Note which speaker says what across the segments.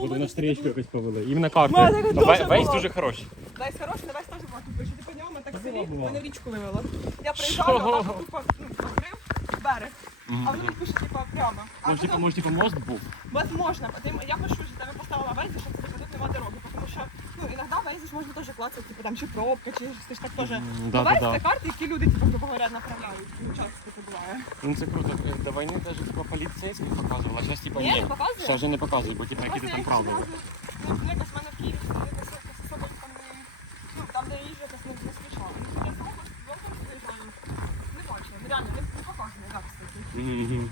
Speaker 1: Буду на стрічку якось повели. Їм на карту. Вейс дуже хороший.
Speaker 2: Вейс хороший, на Вейс теж була тупо. Що ти по ньому так селі, мене в річку вивело. Я приїжджаю, а там тупо покрив берег. А вони пишуть, типа, прямо.
Speaker 1: Може, типу, мост був?
Speaker 2: Возможно. Я пишу, що тебе поставила Вейзі, щоб тут нема дороги. Тому що, іноді Вейзі ж можна теж клацати, типу, там, чи пробка, чи ти ж так теж. Вейз це карти, які люди, типу, грубо говоря, направляють. Часто таке буває.
Speaker 1: Ну це круто. До війни навіть, типу, поліцейських показували, а зараз, типу, ні. Ще вже не показують, бо, типу, які ти там правда.
Speaker 2: Ну, якось в мене в Києві, якось особо там, де я їжджу, якось не зустрічала. Я сама виїжджаю. Не бачу, реально, не показує, як, кстати.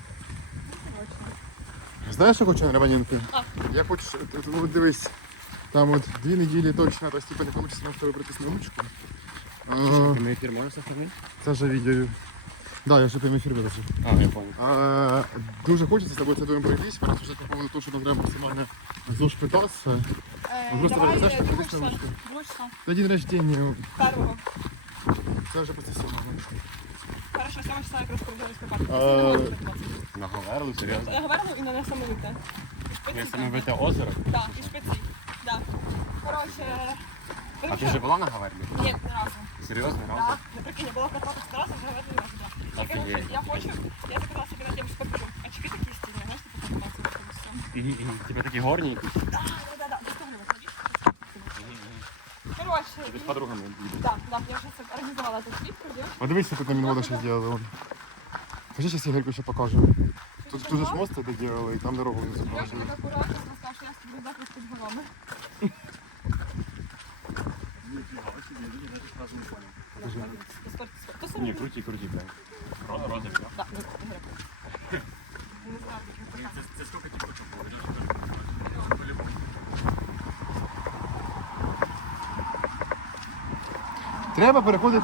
Speaker 3: Знаєш, що хочу на Романенко? Я хочу, от дивись, там от 2 неділі точно, то типу не вийде нам з тобою притисну ручку.
Speaker 1: Ми ефір можна сохранити?
Speaker 3: Це вже відео. Да, я ще прямий ефір виложу.
Speaker 1: Я понял.
Speaker 3: Дуже хочеться з тобою це думаю пройтись, просто вже по поводу того, що нам треба максимально зашпитатися. Просто
Speaker 2: Давай,
Speaker 3: знаєш,
Speaker 2: другого
Speaker 3: притисну
Speaker 2: числа.
Speaker 3: ручку. На день рождения.
Speaker 2: Первого.
Speaker 3: Це вже просто сильно.
Speaker 2: Хорошо, 7 числа якраз продовжусь копати.
Speaker 1: На Говерлу, серйозно?
Speaker 2: Я говорила і на несамовите.
Speaker 1: Несамовите озеро?
Speaker 2: Так, і шпиці. Так. Коротше...
Speaker 1: А ти вже була на Говерлі?
Speaker 2: Ні, не разу.
Speaker 1: Серйозно, разу?
Speaker 2: Так, не прикинь, я була в Карпатах 100 разів, вже не разу. Я кажу, я хочу, я заказала собі на тему спокою. Очки такі стільні, знаєш, типу кататися в цьому всьому.
Speaker 1: Тебе такі горні?
Speaker 2: Так. Доставлю, коротше.
Speaker 1: Ти з подругами?
Speaker 2: Так, я вже організувала цей кліп,
Speaker 3: Подивись, як тут на Мінвода ще зробили. Скажи, зараз Ігорку ще покажу. Тут же ж мост це делали, і там дорогу не
Speaker 2: Я
Speaker 3: зображили.
Speaker 2: так акуратно сказав, що я з тобою захист під головами.
Speaker 1: Ні, круті, прям. Розові, так?
Speaker 2: Так, не знаю,
Speaker 1: Це скільки типу було?
Speaker 3: Треба переходити.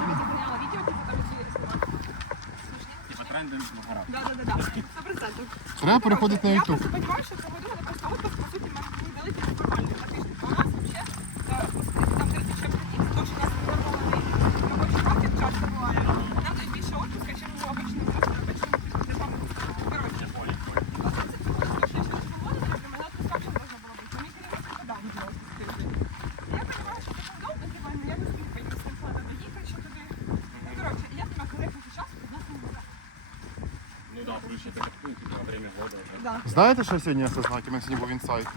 Speaker 1: Типа тренди на горах.
Speaker 2: Да, 100%.
Speaker 3: Треба переходити на
Speaker 2: Я
Speaker 3: YouTube.
Speaker 2: просто розумію, що цього году просто отпуск, по суті, ми дали тільки формально. А у нас взагалі, там 30 ще прикинь, то, що у нас нормальний робочий графік часто буває. Нам дають більше отпуска, чим ми обично не пам'ятаємо. Коротше, а це цього року ще щось проводили, для мене отпуска вже можна було бути. Мені керівник подав на отпуск тиждень. Я розумію, що це удобно, типа, але я не слухаю, не слухала доїхати, що туди. Ну, коротше, я тебе коли хочу час, то нас не буде.
Speaker 1: Ну да, плюс ще таке, типу, на время года.
Speaker 2: Да.
Speaker 3: Знаєте, що сьогодні я осознав? У мене сьогодні був інсайт.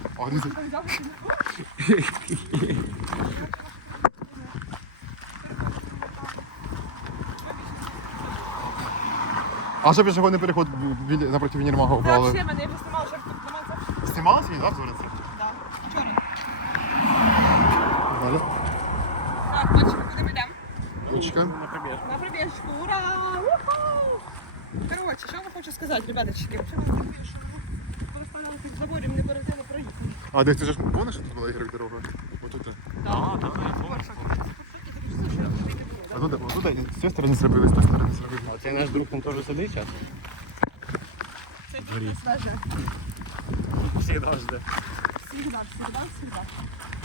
Speaker 3: А що пішохідний переход напроти Вінірмага
Speaker 2: Це
Speaker 3: упали?
Speaker 2: взагалі мене, я вже знімала, що тут немає завжди.
Speaker 3: Знімала сьогодні, так, звернеться?
Speaker 2: Так, вчора.
Speaker 3: Далі.
Speaker 2: Так, бачимо, куди ми йдемо.
Speaker 3: Ручка.
Speaker 1: На пробіжку.
Speaker 2: На пробіжку, ура! Уху! Коротше, що я хочу сказати, ребяточки. Що ми зробили, що ми переставляли під забором, не перейти проїхати.
Speaker 3: А десь ти ж помниш, що тут була ігрові дорога? Отут.
Speaker 1: Так, я помню.
Speaker 3: А тут з цієї сторони зробили, з тієї сторони зробили.
Speaker 1: А це наш друг там теж сидить зараз?
Speaker 2: Це тільки свеже.
Speaker 1: Всегда жде.
Speaker 2: Всегда.